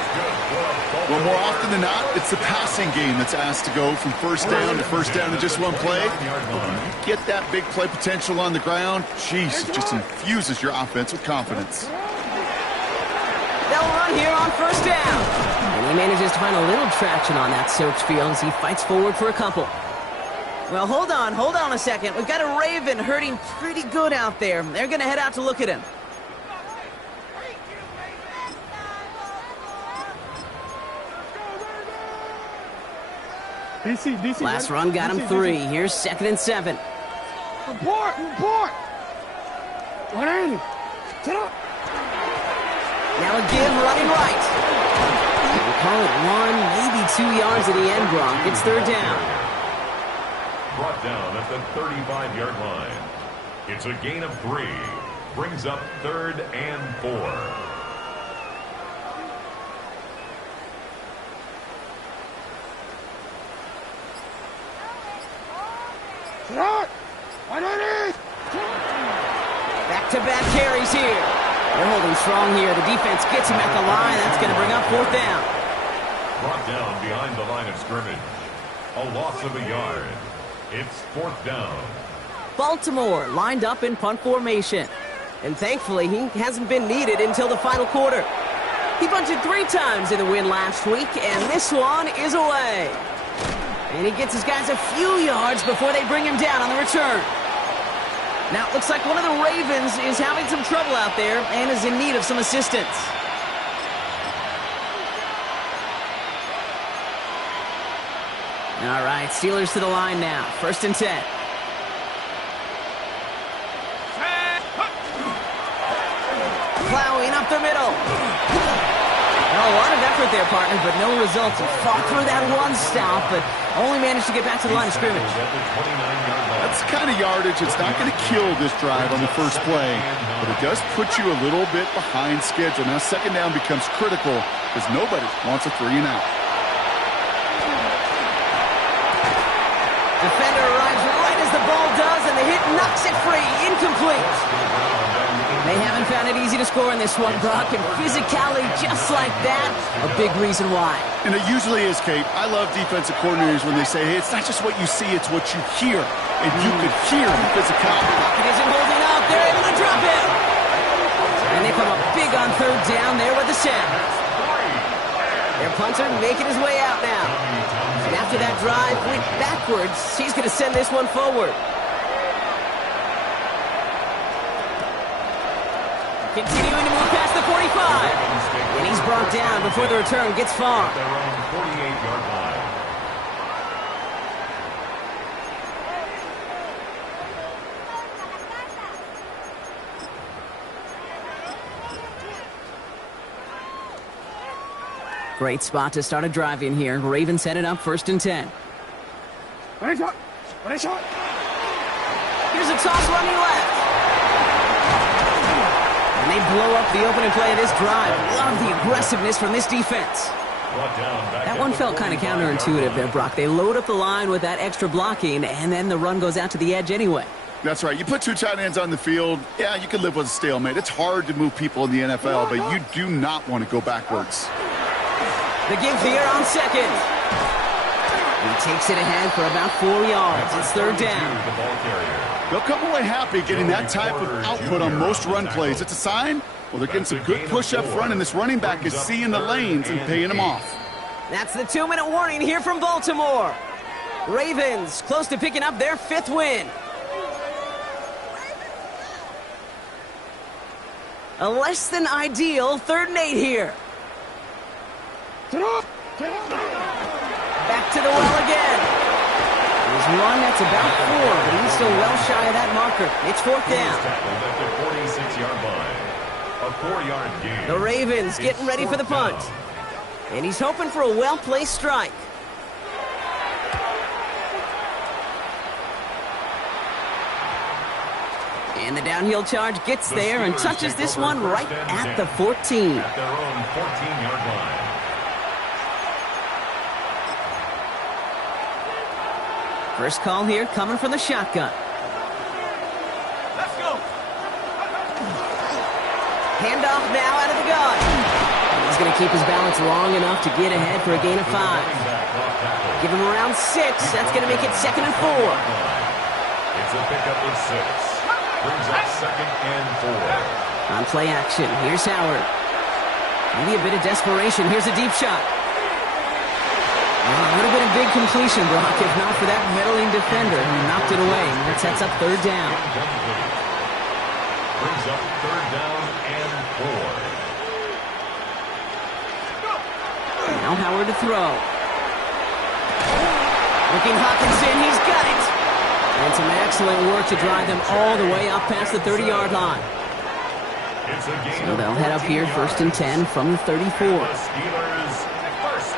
Well, more often than not, it's the passing game that's asked to go from 1st down to 1st down in just one play. Get that big play potential on the ground. Jeez, it just infuses your offense with confidence. They'll run here on 1st down. And he manages to find a little traction on that soaked field as he fights forward for a couple. Well, hold on a second. We've got a Raven hurting pretty good out there. They're going to head out to look at him. DC, Last run got him 3. Here's 2nd and 7. Report! 180. Sit up. Now a give running right. We'll call it 1, maybe 2 yards at the end, Gronk. It's 3rd down. Brought down at the 35-yard line. It's a gain of 3. Brings up 3rd and 4. Back-to-back carries here. They're holding strong here. The defense gets him at the line. That's going to bring up 4th down. Brought down behind the line of scrimmage. A loss of a yard. It's 4th down. Baltimore lined up in punt formation. And thankfully, he hasn't been needed until the final quarter. He punted 3 times in the win last week, and this one is away. And he gets his guys a few yards before they bring him down on the return. Now, it looks like one of the Ravens is having some trouble out there and is in need of some assistance. All right, Steelers to the line now. 1st and 10. Plowing up the middle. Well, a lot of effort there, partner, but no results. He fought through that one stop, but only managed to get back to the line of scrimmage. That's the kind of yardage. It's not going to kill this drive on the first play, but it does put you a little bit behind schedule. Now, 2nd down becomes critical because nobody wants a 3 and out. Defender arrives right as the ball does, and the hit knocks it free. Incomplete. They haven't found it easy to score in this one, Brock, and physicality just like that, a big reason why. And it usually is, Kate. I love defensive coordinators when they say, hey, it's not just what you see, it's what you hear. And you could hear the physicality. Pocket isn't holding up. They're able to drop it. And they come up big on 3rd down there with the sack. Their punter making his way out now. And after that drive went backwards, he's going to send this one forward. Continuing to move past the 45. And he's brought down before the return gets far. Their own 48-yard line. Great spot to start a drive in here. Ravens headed up 1st and 10. Here's a toss running left. And they blow up the opening play of this drive. Love the aggressiveness from this defense. That one felt kind of counterintuitive there, Brock. They load up the line with that extra blocking, and then the run goes out to the edge anyway. That's right. You put 2 tight ends on the field, yeah, you can live with a stalemate. It's hard to move people in the NFL, but you do not want to go backwards. The give here on 2nd. He takes it ahead for about 4 yards. It's 3rd down. They'll come away happy getting that type of output on most run plays. It's a sign, well, they're getting some good push up front, and this running back is seeing the lanes and paying them off. That's the 2-minute warning here from Baltimore. Ravens close to picking up their 5th win. A less than ideal 3rd and 8 here. Back to the well again. There's one that's about 4, but he's still well shy of that marker. It's 4th down. At the 46-yard line. A 4-yard gain. The Ravens getting ready for the punt. And he's hoping for a well-placed strike. And the downhill charge gets there and touches this one right at the 14. At their own 14-yard line. First call here coming from the shotgun. Let's go. Handoff now out of the gun. He's going to keep his balance long enough to get ahead for a gain of 5. Give him around 6. That's going to make it 2nd and 4. It's a pickup of 6. Brings up 2nd and 4. On play action, here's Howard. Maybe a bit of desperation. Here's a deep shot. Would have been a big completion, Brock, if not for that meddling defender who knocked it away. That sets up 3rd down. Brings up 3rd down and 4. Now Howard to throw. Looking Hawkinson, he's got it. And some excellent work to drive them all the way up past the 30-yard line. So they'll head up here 1st and 10 from the 34.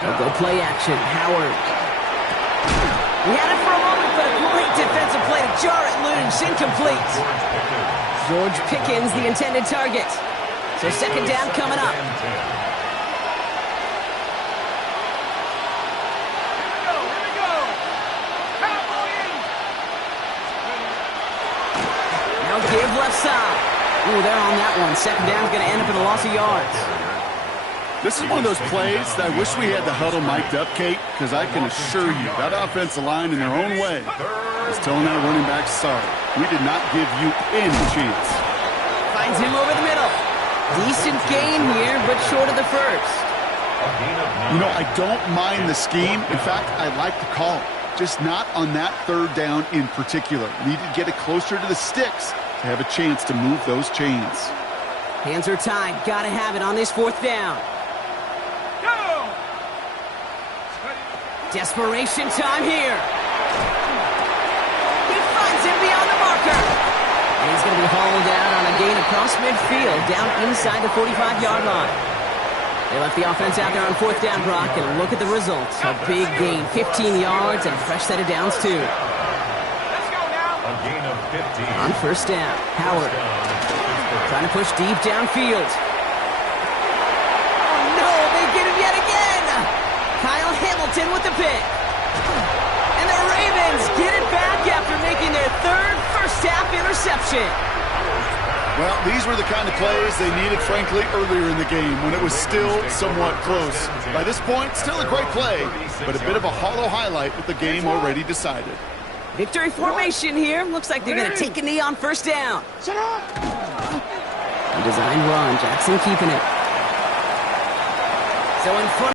They'll go play action. Howard. He had it for a moment, but a great defensive play to jar it loose. Incomplete. George Pickens, the intended target. So 2nd down coming up. Now give left side. Ooh, they're on that one. 2nd down's going to end up in a loss of yards. This is one of those plays that I wish we had the huddle mic'd up, Kate, because I can assure you that offensive line in their own way is telling our running back, sorry, we did not give you any chance. Finds him over the middle. Decent gain here, but short of the first. You know, I don't mind the scheme. In fact, I like the call. Just not on that 3rd down in particular. Needed to get it closer to the sticks to have a chance to move those chains. Hands are tied. Got to have it on this 4th down. Desperation time here. He finds him beyond the marker. And he's going to be hauled out on a gain across midfield, down inside the 45-yard line. They left the offense out there on 4th down, Brock, and look at the results. A big gain, 15 yards, and a fresh set of downs, too. Let's go now. A gain of 15. On 1st down, Howard trying to push deep downfield. Oh, no, they get him yet again. Kyle Hamilton with the pick. And the Ravens get it back after making their 3rd first-half interception. Well, these were the kind of plays they needed, frankly, earlier in the game when it was still somewhat close. By this point, still a great play, but a bit of a hollow highlight with the game already decided. Victory formation here. Looks like they're going to take a knee on 1st down. Shut up. A design run. Jackson keeping it. So in front.